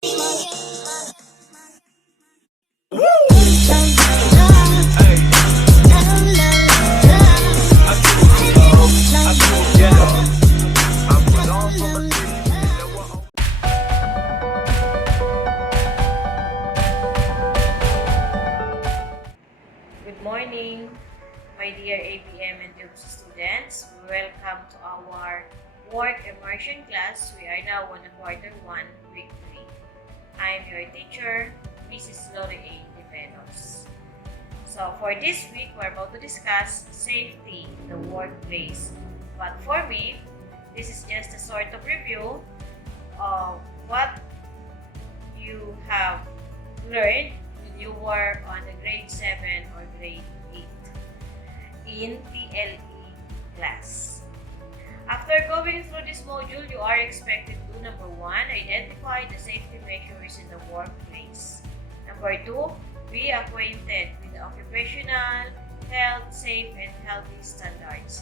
Good morning, my dear ABM and TUBS students. Welcome to our work immersion class. We are now on the quarter 1, week 3. I am your teacher, Mrs. Lori A. Develos. So for this week, we're about to discuss safety in the workplace. But for me, this is just a sort of review of what you have learned when you were on the grade 7 or grade 8 in TLE class. After going through this module, you are expected to, number 1, identify the safety measures in the workplace. Number 2, be acquainted with the occupational, health, safe, and healthy standards.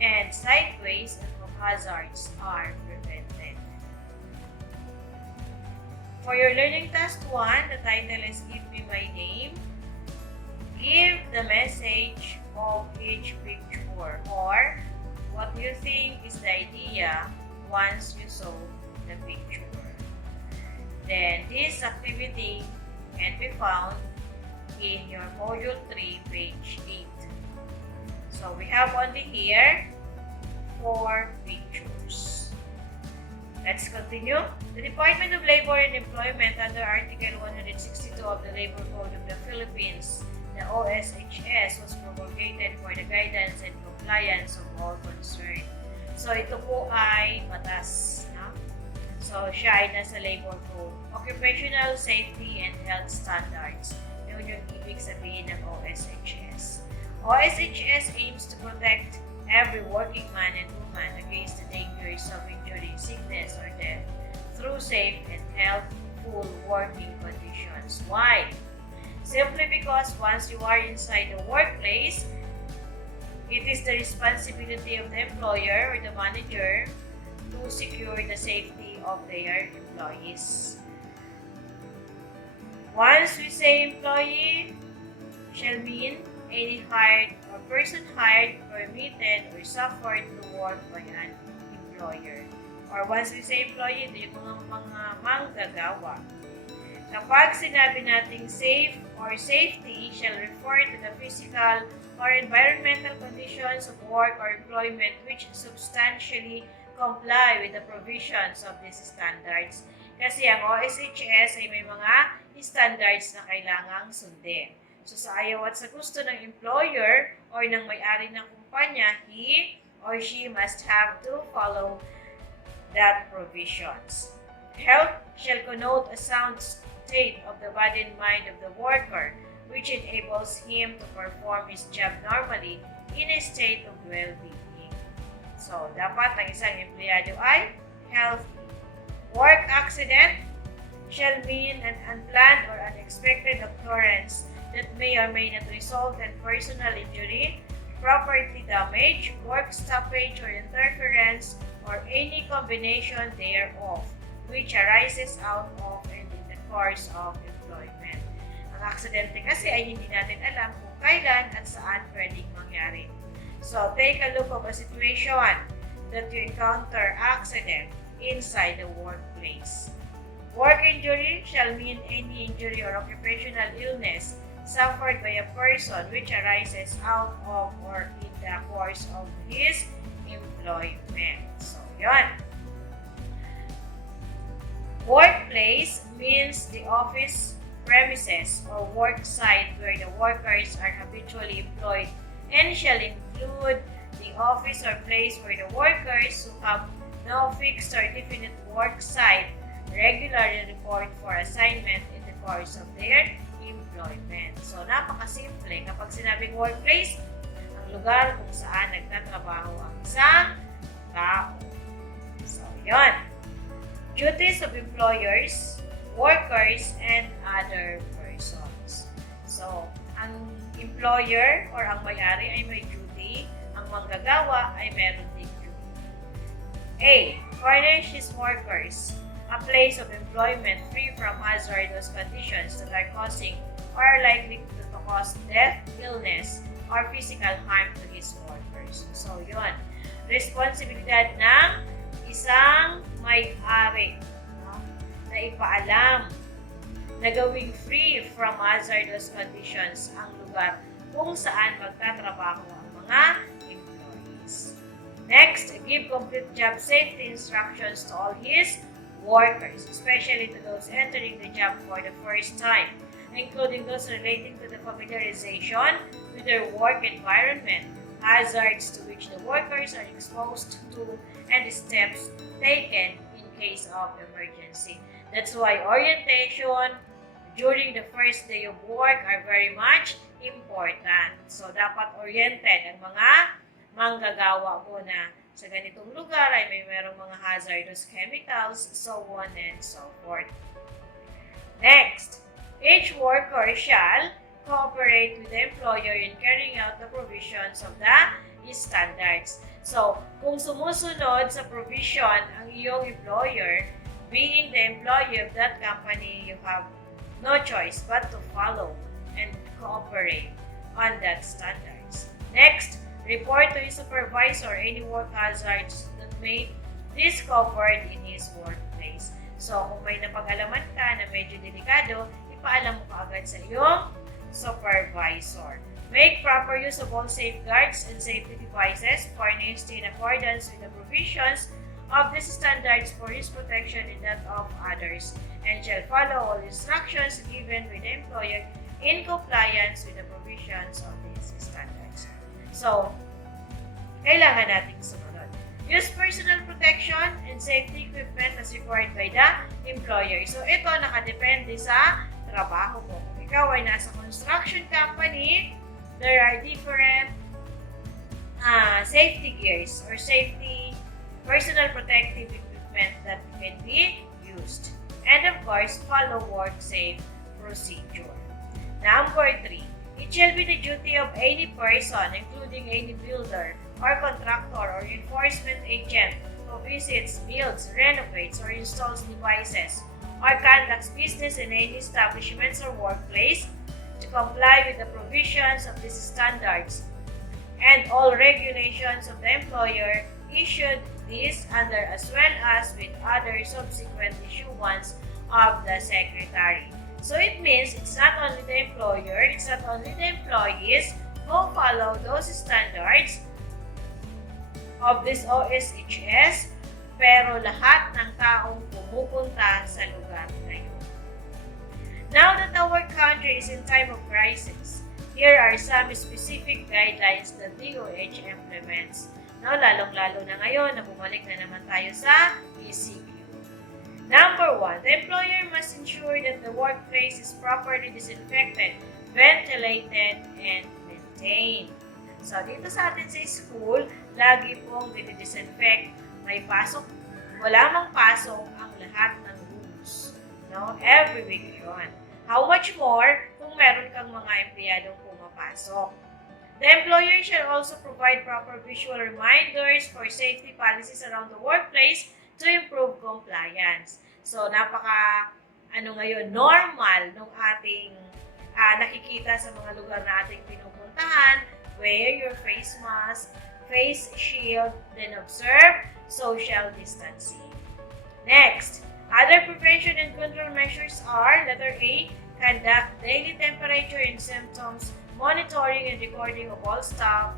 And sideways and hazards are prevented. For your learning task 1, the title is Give Me My Name. Give the message of each picture, or what you think is the idea once you saw the picture. Then this activity can be found in your module 3, page 8. So we have only here 4 pictures. Let's continue. The Department of Labor and Employment under Article 162 of the Labor Code of the Philippines, the OSHS, was promulgated for the guidance and compliance of all concerned. So ito po ay batas. No? So siya ay nasa Labor Code. Occupational Safety and Health Standards. Yun yung ibig sabihin ng OSHS. OSHS aims to protect every working man and woman against the dangers of injury, sickness, or death through safe and healthful working conditions. Why? Simply because once you are inside the workplace, it is the responsibility of the employer or the manager to secure the safety of their employees. Once we say employee, shall mean any hired or person hired, permitted, or suffered to work by an employer. Or once we say employee, ito yung mga manggagawa. Kapag sinabi nating safe or safety, shall refer to the physical or environmental conditions of work or employment which substantially comply with the provisions of these standards. Kasi ang OSHS ay may mga standards na kailangang sundin. So sa ayaw at sa gusto ng employer or ng may-ari ng kumpanya, he or she must have to follow that provisions. Health shall connote a sound state of the body and mind of the worker, which enables him to perform his job normally in a state of well-being. So, dapat ang isang empleyado ay healthy. Work accident shall mean an unplanned or unexpected occurrence that may or may not result in personal injury, property damage, work stoppage or interference, or any combination thereof, which arises out of and in the course of employment. Ang aksidente kasi ay hindi natin alam kung kailan at saan pwedeng mangyari. So, take a look of a situation that you encounter accident inside the workplace. Work injury shall mean any injury or occupational illness suffered by a person which arises out of or in the course of his employment. So, yun. Workplace means the office premises or work site where the workers are habitually employed and shall include the office or place where the workers who have no fixed or definite work site regularly report for assignment in the course of their employment. So, napakasimple. Kapag sinabing workplace, ang lugar kung saan nagtatrabaho ang isang tao. So, yun. Duties of employers, workers, and other persons. So, ang employer or ang may-ari ay may duty, ang manggagawa ay meron ding duty. A. Furnish his workers a place of employment free from hazardous conditions that are causing or are likely to cause death, illness, or physical harm to his workers. So, yun. Responsibilidad ng isang may-ari, no? Na ipaalam na gawing free from hazardous conditions ang lugar kung saan magtatrabaho ang mga employees. Next, give complete job safety instructions to all his workers, especially to those entering the job for the first time, including those relating to the familiarization with their work environment, hazards to which the workers are exposed to, and the steps taken in case of emergency. That's why orientation during the first day of work are very much important. So, dapat oriented ang mga manggagawa mo na sa ganitong lugar ay may merong mga hazardous chemicals, so on and so forth. Next, each worker shall cooperate with the employer in carrying out the provisions of the standards. So, kung sumusunod sa provision ang iyong employer, being the employee of that company, you have no choice but to follow and cooperate on that standards. Next, report to his supervisor any work hazards that may be discovered in his workplace. So, kung may napag-alaman ka na medyo delikado, ipaalam mo kaagad sa iyong supervisor. Make proper use of all safeguards and safety devices furnished in accordance with the provisions of these standards for his protection and that of others, and shall follow all instructions given with the employer in compliance with the provisions of these standards. So, kailangan nating sumunod. Use personal protection and safety equipment as required by the employer. So, ito nakadepende sa trabaho mo. Kung ikaw ay nasa construction company, there are different safety gears or safety personal protective equipment that can be used. And of course, follow work safe procedure. Number 3, it shall be the duty of any person, including any builder or contractor or enforcement agent who visits, builds, renovates, or installs devices or conducts business in any establishments or workplace to comply with the provisions of these standards and all regulations of the employer issued this under as well as with other subsequent issuance of the secretary. So it means it's not only the employer, it's not only the employees who follow those standards of this OSHS, pero lahat ng taong pumupunta sa lugar na yun. Now that our country is in time of crisis, here are some specific guidelines that DOH implements. No, lalong-lalo na ngayon na bumalik na naman tayo sa ECQ. Number 1, the employer must ensure that the workplace is properly disinfected, ventilated, and maintained. So, dito sa atin sa school, lagi pong dinidisinfect. May pasok, wala mang pasok ang lahat ng rooms. No? Every week yun. How much more kung meron kang mga empleyadong pumapasok? The employer shall also provide proper visual reminders for safety policies around the workplace to improve compliance. So, normal nung ating nakikita sa mga lugar na ating pinupuntahan. Wear your face mask, face shield, then observe social distancing. Next, other prevention and control measures are, letter A, conduct daily temperature and symptoms monitoring and recording of all staff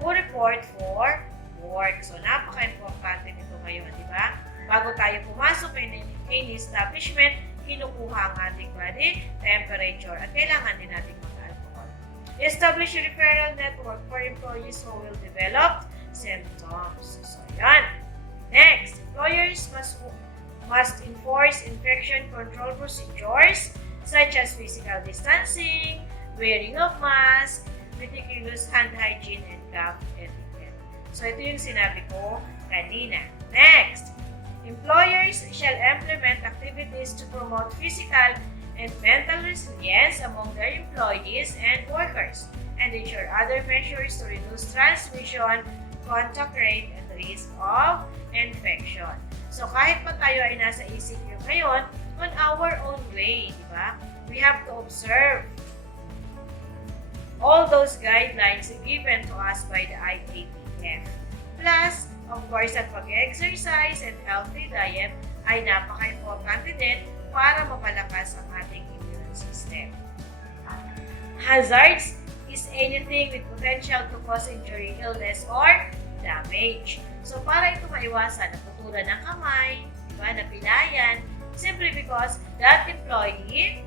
who report for work. So, napaka-importante nito ngayon, di ba? Bago tayo pumasok in any establishment, kinukuha ang ating body temperature at kailangan din natin mag-alcohol. Establish a referral network for employees who will develop symptoms. So, yan. Next, employers must enforce infection control procedures such as physical distancing, wearing of mask, meticulous hand hygiene, and cough etiquette. So, ito yung sinabi ko kanina. Next, employers shall implement activities to promote physical and mental resilience among their employees and workers, and ensure other measures to reduce transmission, contact rate, and risk of infection. So, kahit pa tayo ay nasa ECQ ngayon, on our we have to observe all those guidelines given to us by the IATF. Plus, of course, ang pag-exercise and healthy diet ay napaka-importante din para mapalakas ang ating immune system. Hazards is anything with potential to cause injury, illness, or damage. So, para ito maiwasan, naputulan ng kamay, napilayan, simply because that employee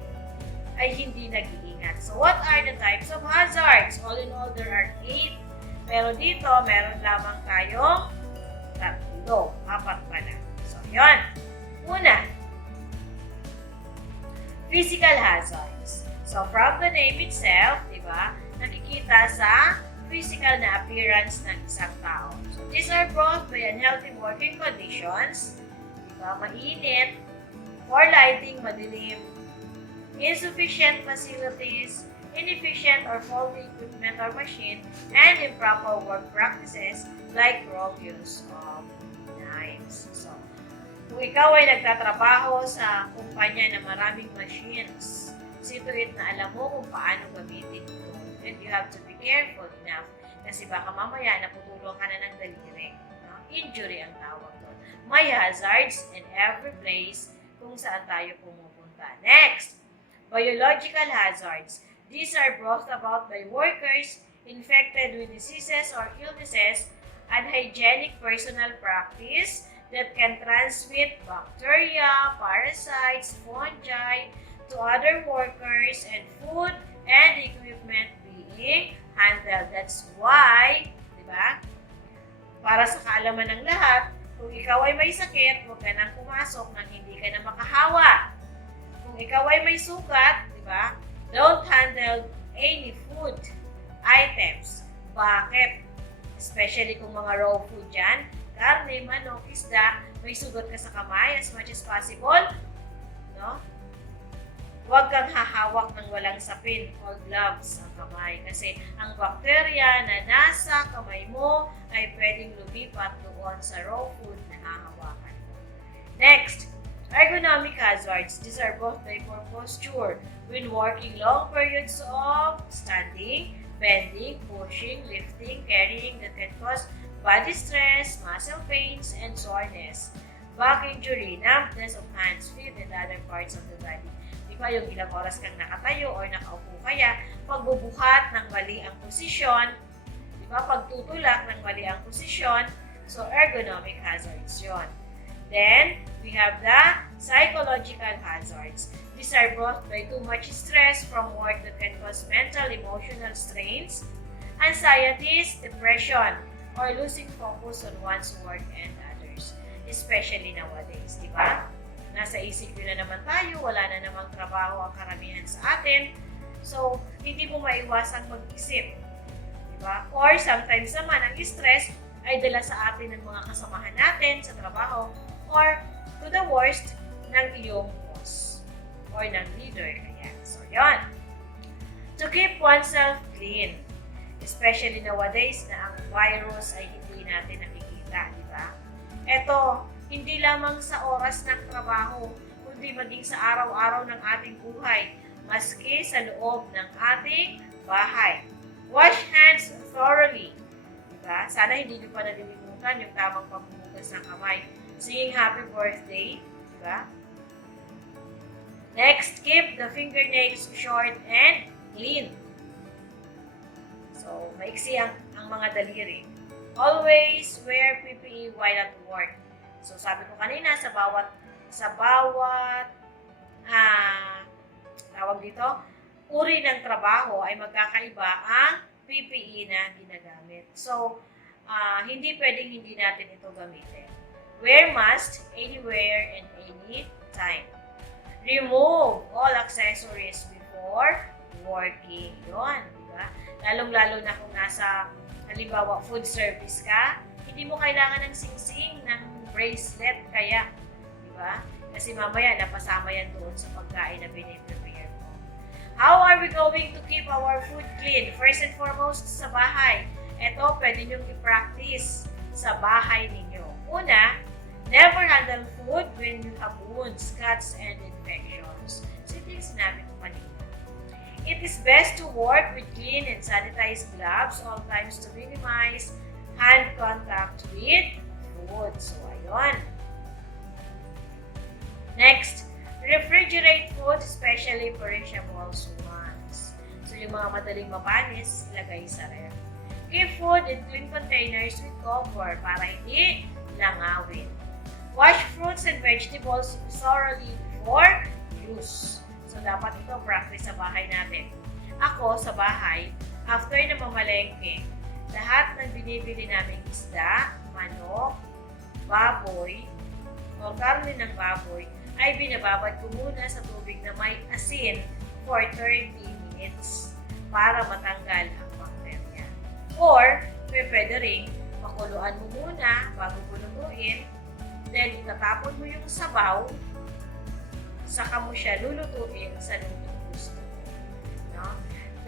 ay hindi nag-iingat. So, what are the types of hazards? All in all, there are 8. Pero dito, meron lamang tayong 3. 4 pala. So, yun. Una, physical hazards. So, from the name itself, nakikita sa physical na appearance ng isang tao. So, these are brought by unhealthy working conditions, mainit, or lighting, madilim, insufficient facilities, inefficient or faulty equipment or machine, and improper work practices like wrong use of knives. So, kung ikaw ay nagtatrabaho sa kumpanya na maraming machines, see to it na alam mo kung paano gamitin ito. And you have to be careful enough kasi baka mamaya naputulong ka na ng daliri. No? Injury ang tawag doon. May hazards in every place kung saan tayo pumupunta. Next, biological hazards. These are brought about by workers infected with diseases or illnesses, unhygienic personal practice that can transmit bacteria, parasites, fungi to other workers, and food and equipment being handled. That's why, para sa kaalaman ng lahat, kung ikaw ay may sakit, huwag ka nang pumasok nang hindi ka na makahawa. Kung ikaw ay may sugat, don't handle any food items. Bakit? Especially kung mga raw food yan, karne, manok, isda, may sugat ka sa kamay as much as possible, no? Huwag kang hahawak ng walang sapin o gloves ang kamay kasi ang bakterya na nasa kamay mo ay pwedeng lumipat doon sa raw food na hahawakan mo. Next, ergonomic hazards. These are both by poor posture when working long periods of standing, bending, pushing, lifting, carrying that can cause body stress, muscle pains, and soreness. Back injury, numbness of hands, feet, and other parts of the body. Yung ilang oras kang nakatayo or nakaupo kaya, pagbubuhat ng mali ang posisyon, pagtutulak ng mali ang posisyon, so ergonomic hazards yon. Then, we have the psychological hazards. These are brought by too much stress from work that can cause mental, emotional strains, anxieties, depression, or losing focus on one's work and others, especially nowadays, Nasa isip na naman tayo, wala na namang trabaho ang karamihan sa atin. So, hindi mo maiwasang mag-isip. Or sometimes naman, ang stress ay dala sa atin ng mga kasamahan natin sa trabaho or to the worst ng iyong boss or ng leader. So, yon. To keep oneself clean. Especially nowadays na ang virus ay hindi natin nakikita, Ito, hindi lamang sa oras ng trabaho, kundi maging sa araw-araw ng ating buhay, maski sa loob ng ating bahay. Wash hands thoroughly. Sana hindi niyo pa nalilimutan yung tamang paghuhugas ng kamay. Singing happy birthday. Next, keep the fingernails short and clean. So, maiksi ang mga daliri. Always wear PPE while at work. So, sabi ko kanina, sa bawat tawag dito, uri ng trabaho ay magkakaiba ang PPE na ginagamit. So, hindi pwedeng hindi natin ito gamitin. Wear mask anywhere and any time. Remove all accessories before working. Yun, Lalong-lalo na kung nasa, halimbawa, food service ka, hindi mo kailangan ng singsing, ng bracelet kaya, Kasi mamaya napasama yan doon sa pagkain na piniprepare mo. How are we going to keep our food clean? First and foremost, sa bahay. Ito, pwede nyo i-practice sa bahay ninyo. Una, never handle food when you have wounds, cuts, and infections. So, ito yung sinabi ko kanina. It is best to work with clean and sanitized gloves all times to minimize hand contact with food. So, ayun. Next, refrigerate food, especially perishable ones. So, yung mga madaling mapanis, ilagay sa ref. Keep food in clean containers with cover para hindi langawin. Wash fruits and vegetables thoroughly before use. So, dapat ito practice sa bahay natin. Ako, sa bahay, after na mamalengke, lahat ng binibili namin isda, manok, baboy, o karne ng baboy, ay binababad ko muna sa tubig na may asin for 30 minutes para matanggal ang bakterya. Or, pwede rin, pakuluan mo muna bago mo lutuin, then itatapon mo yung sabaw, saka mo siya lulutuin sa lutong gusto mo. No?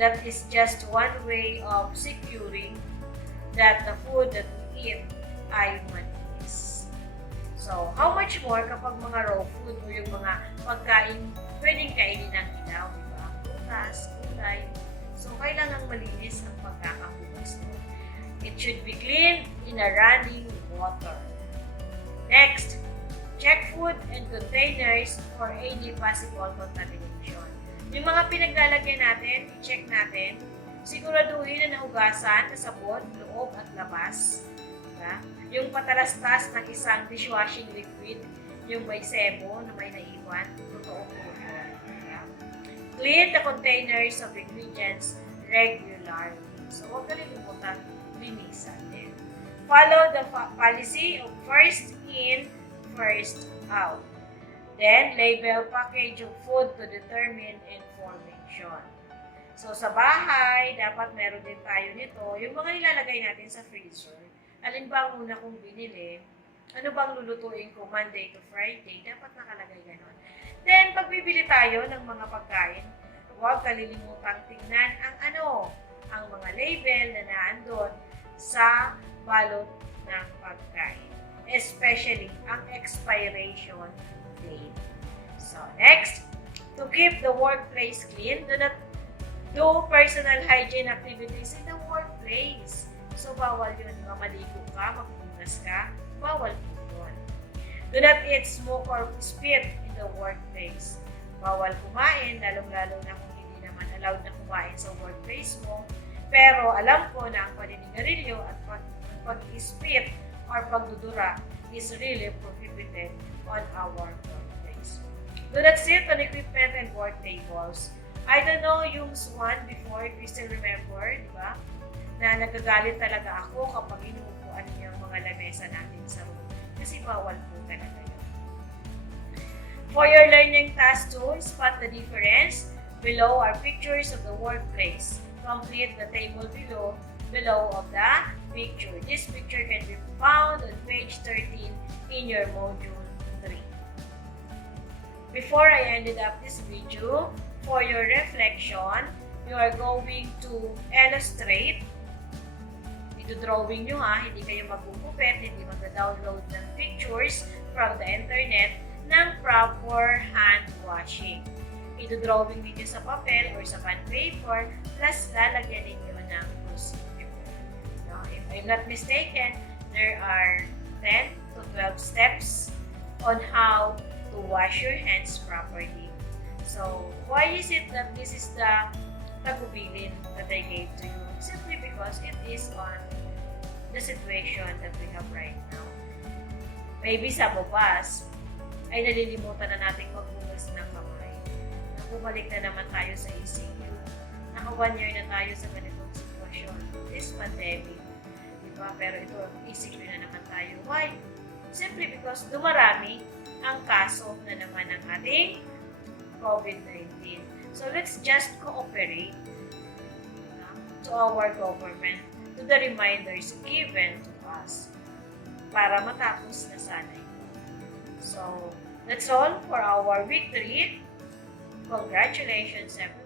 That is just one way of securing that the food that we eat ay malinis. So, how much more kapag mga raw food o yung mga pagkain pwedeng kainin ng ilaw, diba? Prutas, gulay. So, kailangan malinis ang pagkakahugas mo. It should be cleaned in a running water. Next, check food and containers for any possible contamination. Yung mga pinaglalagyan natin, i-check natin, siguraduhin na nahugasan na sabon, loob at labas. Diba? Yung patalastas ng isang dishwashing liquid, yung may sebo na may naiwan, totoo po yun. Diba? Clean the containers of ingredients regularly. So, huwag kalilimutan, linisan din. Follow the policy of first in, first out. Then, label package of food to determine information. So, sa bahay, dapat meron din tayo nito. Yung mga nilalagay natin sa freezer, alin ba ang una kong binili? Ano bang lulutuin ko Monday to Friday? Dapat nakalagay ganon. Then, pag bibili tayo ng mga pagkain, huwag kalilimutang tingnan ang mga label na naandun sa balot ng pagkain. Especially ang expiration date. So, next, to keep the workplace clean, do not do personal hygiene activities in the workplace. So, bawal yun. Maligo ka, magpunas ka, bawal po yun. Do not eat, smoke, or spit in the workplace. Bawal kumain, lalong-lalo na kung hindi naman allowed na kumain sa workplace mo. Pero alam ko na ang paninigarilyo at pag-spit or pagdudura is really prohibited on our workplace. Do not sit on equipment and work tables. I don't know yung one before, if you still remember, di ba? Na nagagalit talaga ako kapag inuupuan niya ang mga lamesa natin sa room. Kasi bawal po talaga yun. For your learning task 2, spot the difference. Below are pictures of the workplace. Complete the table below of the picture. This picture can be found on page 13 in your module 3. Before I ended up this video, for your reflection, you are going to illustrate. Ito drawing nyo ha, hindi kayo magpupupet, hindi mag-download ng pictures from the internet ng proper hand washing. Ito drawing ninyo sa papel or sa bond paper, plus lalagyan ninyo ng procedure. Now, if I'm not mistaken, there are 10 to 12 steps on how to wash your hands properly. So, why is it that this is the tagubilin that I gave to you? Simply because it is on the situation that we have right now. Maybe sa bubas, ay nalilimutan na nating maghugas ng kamay. Bumalik na naman tayo sa ECU. Naka 1 year na tayo sa ganitong sitwasyon. This pandemic. Diba? Pero ito, ECU na naman tayo. Why? Simply because dumarami ang kaso na naman ng ating COVID-19. So, let's just cooperate to our government, to the reminders given to us para matapos na sana ito. So, that's all for our Week 3. Congratulations, everyone.